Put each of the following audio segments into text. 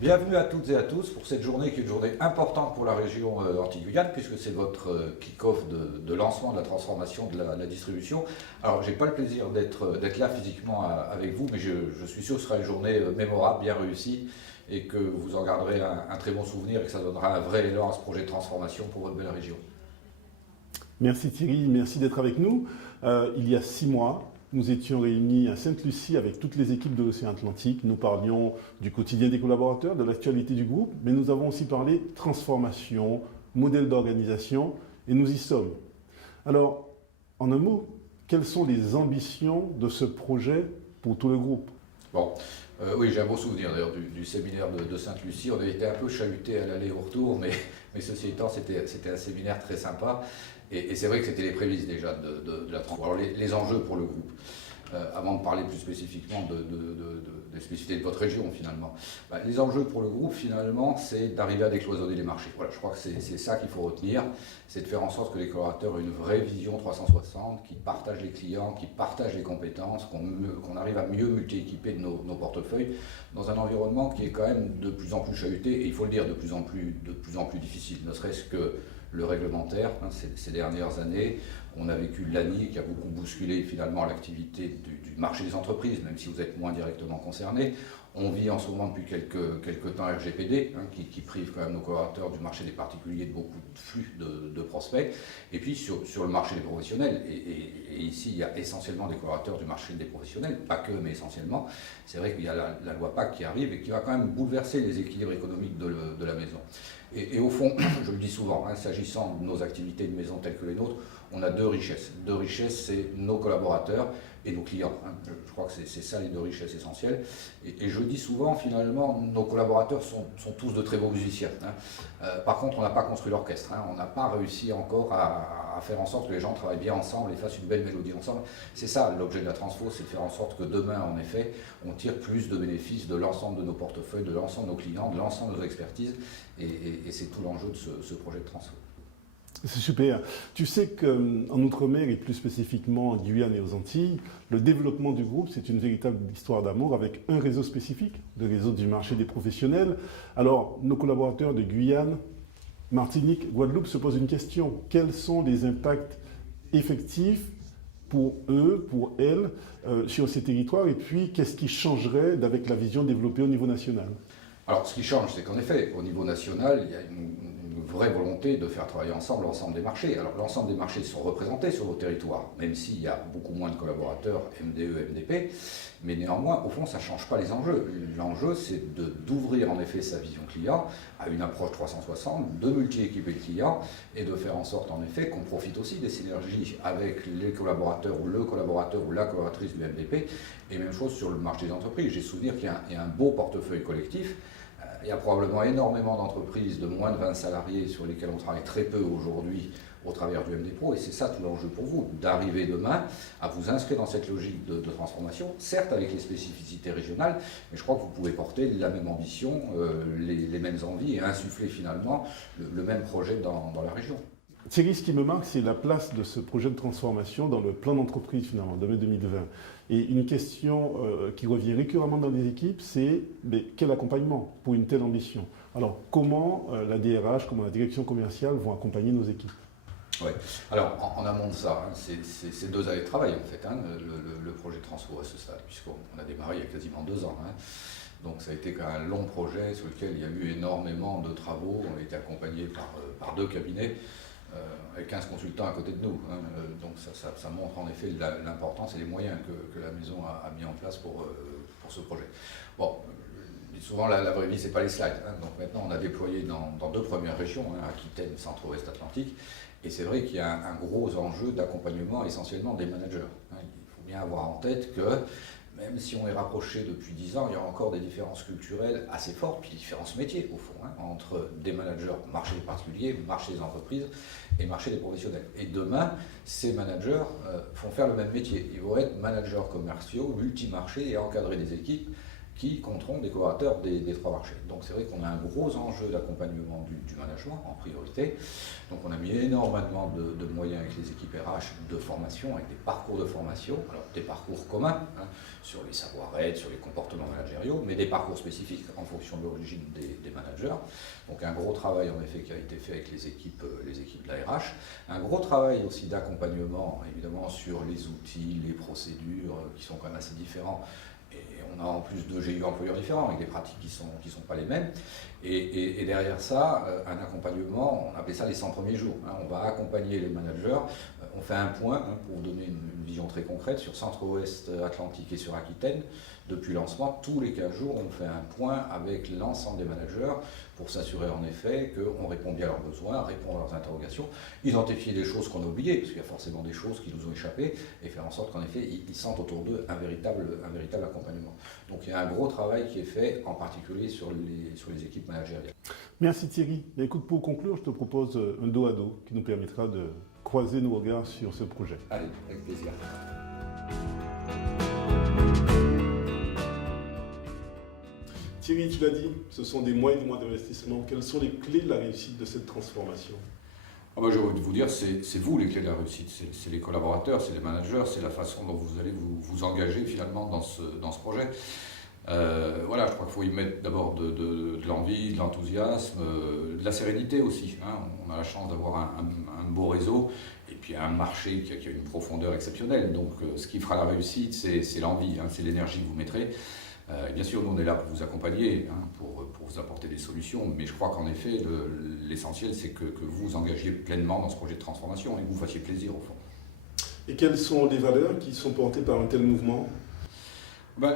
Bienvenue à toutes et à tous pour cette journée qui est une journée importante pour la région Antilles-Guyane puisque c'est votre kick-off de lancement de la transformation de la distribution. Alors j'ai pas le plaisir d'être là physiquement avec vous, mais je suis sûr que ce sera une journée mémorable, bien réussie et que vous en garderez un très bon souvenir et que ça donnera un vrai élan à ce projet de transformation pour votre belle région. Merci Thierry, merci d'être avec nous. Il y a 6 mois, nous étions réunis à Sainte-Lucie avec toutes les équipes de l'Océan Atlantique. Nous parlions du quotidien des collaborateurs, de l'actualité du groupe, mais nous avons aussi parlé transformation, modèle d'organisation, et nous y sommes. Alors, en un mot, quelles sont les ambitions de ce projet pour tout le groupe? Bon, oui, j'ai un beau souvenir d'ailleurs du séminaire de Sainte-Lucie. On avait été un peu chahuté à l'aller au retour, mais ceci étant, c'était un séminaire très sympa. Et c'est vrai que c'était les prémices déjà de la transformation. Alors les enjeux pour le groupe, avant de parler plus spécifiquement des spécificités de votre région finalement. Les enjeux pour le groupe finalement, c'est d'arriver à décloisonner les marchés. Voilà, je crois que c'est ça qu'il faut retenir, c'est de faire en sorte que les collaborateurs aient une vraie vision 360, qui partagent les clients, qui partagent les compétences, qu'on arrive à mieux multi-équiper de nos portefeuilles dans un environnement qui est quand même de plus en plus chahuté et il faut le dire de plus en plus difficile, ne serait-ce que le réglementaire. Ces dernières années, on a vécu l'ANI qui a beaucoup bousculé finalement l'activité du marché des entreprises, même si vous êtes moins directement concerné. On vit en ce moment depuis quelques temps RGPD, qui prive quand même nos collaborateurs du marché des particuliers de beaucoup de flux de prospects. Et puis sur le marché des professionnels, et ici il y a essentiellement des collaborateurs du marché des professionnels, pas que, mais essentiellement. C'est vrai qu'il y a la loi PAC qui arrive et qui va quand même bouleverser les équilibres économiques de la maison. Et au fond, je le dis souvent, s'agissant de nos activités de maison telles que les nôtres, on a deux richesses. Deux richesses, c'est nos collaborateurs et nos clients. Je crois que c'est ça les deux richesses essentielles. Et je dis souvent, finalement, nos collaborateurs sont tous de très beaux musiciens. Par contre, on n'a pas construit l'orchestre. On n'a pas réussi encore à faire en sorte que les gens travaillent bien ensemble et fassent une belle mélodie ensemble. C'est ça l'objet de la transfo, c'est de faire en sorte que demain, en effet, on tire plus de bénéfices de l'ensemble de nos portefeuilles, de l'ensemble de nos clients, de l'ensemble de nos expertises. Et c'est tout l'enjeu de ce projet de transfo. C'est super. Tu sais qu'en Outre-mer et plus spécifiquement en Guyane et aux Antilles, le développement du groupe, c'est une véritable histoire d'amour avec un réseau spécifique, le réseau du marché des professionnels. Alors, nos collaborateurs de Guyane, Martinique, Guadeloupe se posent une question. Quels sont les impacts effectifs pour eux, pour elles, sur ces territoires? Et puis, qu'est-ce qui changerait avec la vision développée au niveau national? Alors, ce qui change, c'est qu'en effet, au niveau national, il y a une vraie volonté de faire travailler ensemble l'ensemble des marchés. Alors, l'ensemble des marchés sont représentés sur vos territoires, même s'il y a beaucoup moins de collaborateurs MDE, MDP, mais néanmoins, au fond, ça ne change pas les enjeux. L'enjeu, c'est d'ouvrir en effet sa vision client à une approche 360, de multi-équiper le client et de faire en sorte en effet qu'on profite aussi des synergies avec les collaborateurs ou le collaborateur ou la collaboratrice du MDP. Et même chose sur le marché des entreprises. J'ai souvenir qu'il y a un beau portefeuille collectif. Il y a probablement énormément d'entreprises de moins de 20 salariés sur lesquelles on travaille très peu aujourd'hui au travers du MD Pro, et c'est ça tout l'enjeu pour vous, d'arriver demain à vous inscrire dans cette logique de transformation, certes avec les spécificités régionales, mais je crois que vous pouvez porter la même ambition, les mêmes envies et insuffler finalement le même projet dans la région. Thierry, ce qui me marque, c'est la place de ce projet de transformation dans le plan d'entreprise finalement de mai 2020. Et une question qui revient récurremment dans les équipes, c'est quel accompagnement pour une telle ambition? Alors, comment la DRH, comment la direction commerciale vont accompagner nos équipes? Oui, alors en amont de ça, c'est 2 années de travail en fait, le projet de transfo à ce stade, puisqu'on a démarré il y a quasiment 2 ans. Donc ça a été quand même un long projet sur lequel il y a eu énormément de travaux. On a été accompagné par 2 cabinets. Avec 15 consultants à côté de nous. Donc ça montre en effet l'importance et les moyens que la maison a mis en place pour ce projet. Bon, souvent la vraie vie, c'est pas les slides. Donc maintenant, on a déployé dans 2 premières régions, Aquitaine, Centre-Ouest Atlantique. Et c'est vrai qu'il y a un gros enjeu d'accompagnement essentiellement des managers. Il faut bien avoir en tête que même si on est rapproché depuis 10 ans, il y a encore des différences culturelles assez fortes, puis des différences métiers au fond, entre des managers marché des particuliers, marché des entreprises et marché des professionnels. Et demain, ces managers vont faire le même métier. Ils vont être managers commerciaux, multimarchés et encadrer des équipes qui compteront des collaborateurs des trois marchés. Donc c'est vrai qu'on a un gros enjeu d'accompagnement du management en priorité. Donc on a mis énormément de moyens avec les équipes RH de formation, avec des parcours de formation, alors des parcours communs sur les savoir-être, sur les comportements managériaux, mais des parcours spécifiques en fonction de l'origine des managers. Donc un gros travail en effet qui a été fait avec les équipes de la RH. Un gros travail aussi d'accompagnement évidemment sur les outils, les procédures qui sont quand même assez différents. Et on a en plus de GU employeurs différents, avec des pratiques qui sont pas les mêmes. Et derrière ça, un accompagnement, on appelle ça les 100 premiers jours. On va accompagner les managers, on fait un point, pour vous donner une vision très concrète, sur Centre-Ouest Atlantique et sur Aquitaine. Depuis le lancement, tous les 15 jours, on fait un point avec l'ensemble des managers pour s'assurer en effet qu'on répond bien à leurs besoins, répond à leurs interrogations, identifier des choses qu'on a oubliées, parce qu'il y a forcément des choses qui nous ont échappé, et faire en sorte qu'en effet, ils sentent autour d'eux un véritable accompagnement. Donc il y a un gros travail qui est fait, en particulier sur les équipes managériales. Merci Thierry. Mais écoute, pour conclure, je te propose un dos à dos qui nous permettra de croiser nos regards sur ce projet. Allez, avec plaisir. Thierry, tu l'as dit, ce sont des mois et des mois d'investissement. Quelles sont les clés de la réussite de cette transformation ? Je vais vous dire, c'est vous les clés de la réussite, c'est les collaborateurs, c'est les managers, c'est la façon dont vous allez vous engager finalement dans ce projet. Je crois qu'il faut y mettre d'abord de l'envie, de l'enthousiasme, de la sérénité aussi. On a la chance d'avoir un beau réseau et puis un marché qui a une profondeur exceptionnelle. Donc ce qui fera la réussite, c'est l'envie, c'est l'énergie que vous mettrez. Et bien sûr, nous on est là pour vous accompagner, pour vous apporter des solutions, mais je crois qu'en effet, l'essentiel c'est que vous vous engagiez pleinement dans ce projet de transformation et que vous fassiez plaisir au fond. Et quelles sont les valeurs qui sont portées par un tel mouvement ?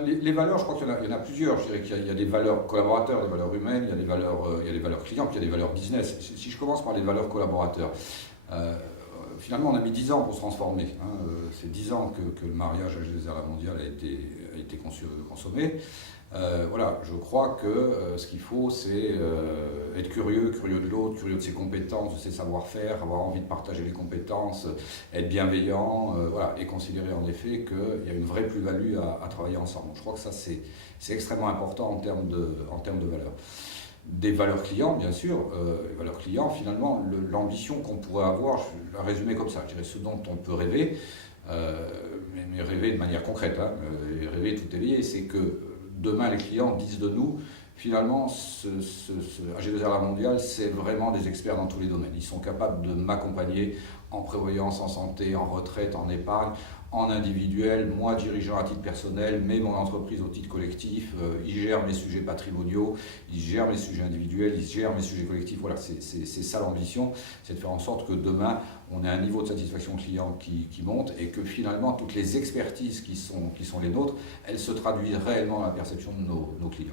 Les valeurs, je crois qu'il y en a plusieurs. Je dirais qu'il y a des valeurs collaborateurs, des valeurs humaines, il y a des valeurs clients, puis il y a des valeurs business. Si je commence par les valeurs collaborateurs, finalement on a mis 10 ans pour se transformer. C'est 10 ans que le mariage à la mondiale a été consommé. Je crois que ce qu'il faut, c'est être curieux de l'autre, curieux de ses compétences, de ses savoir-faire, avoir envie de partager les compétences, être bienveillant, et considérer en effet qu'il y a une vraie plus-value à travailler ensemble. Donc, je crois que ça, c'est extrêmement important en termes de valeurs. Des valeurs clients, bien sûr. Les valeurs clients, finalement, l'ambition qu'on pourrait avoir, je la résumer comme ça, je dirais ce dont on peut rêver, mais rêver de manière concrète, et rêver tout est lié, c'est que demain les clients disent de nous, finalement, AG2R La Mondiale, c'est vraiment des experts dans tous les domaines. Ils sont capables de m'accompagner en prévoyance, en santé, en retraite, en épargne, en individuel, moi dirigeant à titre personnel, mais mon entreprise au titre collectif, ils gèrent mes sujets patrimoniaux, ils gèrent mes sujets individuels, ils gèrent mes sujets collectifs. Voilà, c'est ça l'ambition, c'est de faire en sorte que demain, on ait un niveau de satisfaction client qui monte et que finalement, toutes les expertises qui sont les nôtres, elles se traduisent réellement dans la perception de nos clients.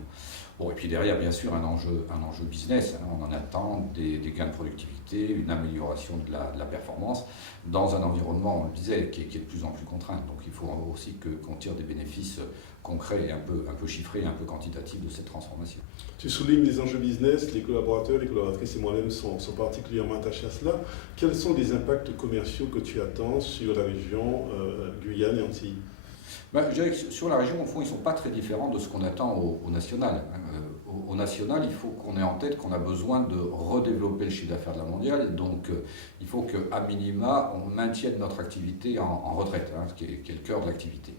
Bon, et puis derrière, bien sûr, un enjeu business. On en attend des gains de productivité, une amélioration de la performance dans un environnement, on le disait, qui est de plus en plus contraint. Donc il faut aussi qu'on tire des bénéfices concrets et un peu chiffrés, un peu quantitatifs de cette transformation. Tu soulignes les enjeux business, les collaborateurs, les collaboratrices et moi-même sont particulièrement attachés à cela. Quels sont les impacts commerciaux que tu attends sur la région Guyane et Antilles ? Je dirais que sur la région, au fond, ils ne sont pas très différents de ce qu'on attend au national. Au national, il faut qu'on ait en tête qu'on a besoin de redévelopper le chiffre d'affaires de la mondiale. Donc, il faut qu'à minima, on maintienne notre activité en retraite, qui est le cœur de l'activité.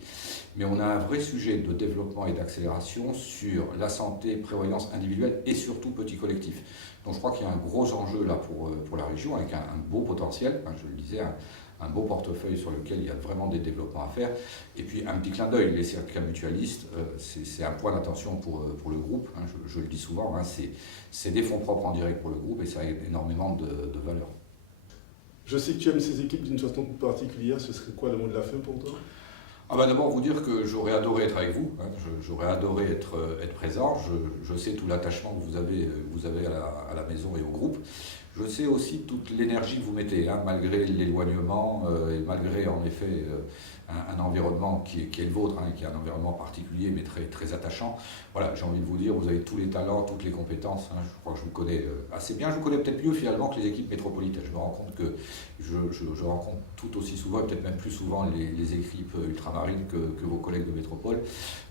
Mais on a un vrai sujet de développement et d'accélération sur la santé, prévoyance individuelle et surtout petit collectif. Donc, je crois qu'il y a un gros enjeu là pour la région avec un beau potentiel, je le disais, un beau portefeuille sur lequel il y a vraiment des développements à faire. Et puis un petit clin d'œil, les certificats mutualistes, c'est un point d'attention pour le groupe, je le dis souvent, c'est des fonds propres en direct pour le groupe et ça a énormément de valeur. Je sais que tu aimes ces équipes d'une façon particulière, ce serait quoi le mot de la fin pour toi ? D'abord vous dire que j'aurais adoré être avec vous, j'aurais adoré être présent, je sais tout l'attachement que vous avez à la maison et au groupe. Je sais aussi toute l'énergie que vous mettez, hein, malgré l'éloignement et malgré en effet un environnement qui est le vôtre, hein, qui est un environnement particulier mais très, très attachant. Voilà, j'ai envie de vous dire, vous avez tous les talents, toutes les compétences. Hein, je crois que je vous connais assez bien. Je vous connais peut-être mieux finalement que les équipes métropolitaines. Je me rends compte que je rencontre tout aussi souvent, et peut-être même plus souvent, les équipes ultramarines que vos collègues de métropole.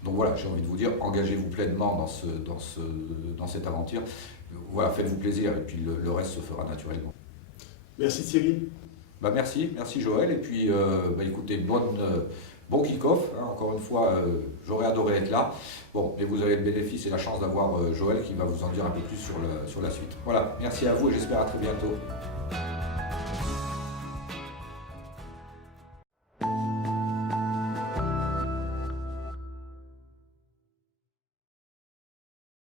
Donc voilà, j'ai envie de vous dire, engagez-vous pleinement dans cette aventure. Voilà, faites-vous plaisir et puis le reste se fera naturellement. Merci Thierry. Merci Joël. Et puis écoutez, bon kick-off. Hein, encore une fois, j'aurais adoré être là. Bon, mais vous avez le bénéfice et la chance d'avoir Joël qui va vous en dire un peu plus sur la suite. Voilà, merci à vous et j'espère à très bientôt.